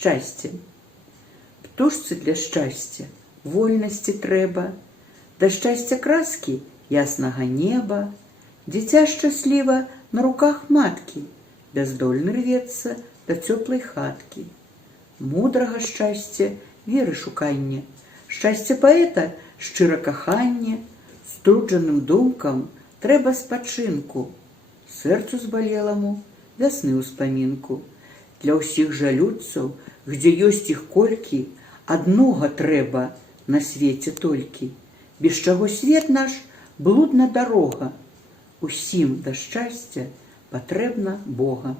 шчасцем. Птушцы для шчасця вольнасці трэба, да шчасця краскі яснага неба. Дзіця шчасліва на руках маткі, бяздольны рвецца да цёплай хаткі. Мудрага шчасця веры шуканне, шчасце паэта шчыра каханне. Струджаным думкам трэба спачынку, сэрцу збалеламу вясны ўспамінку. Для ўсіх жа людцаў, где ёсць іх колькі, аднога трэба на свеце толькі, без чаго свет наш блудна дарога. Усім да шчасця патрэбна Бога.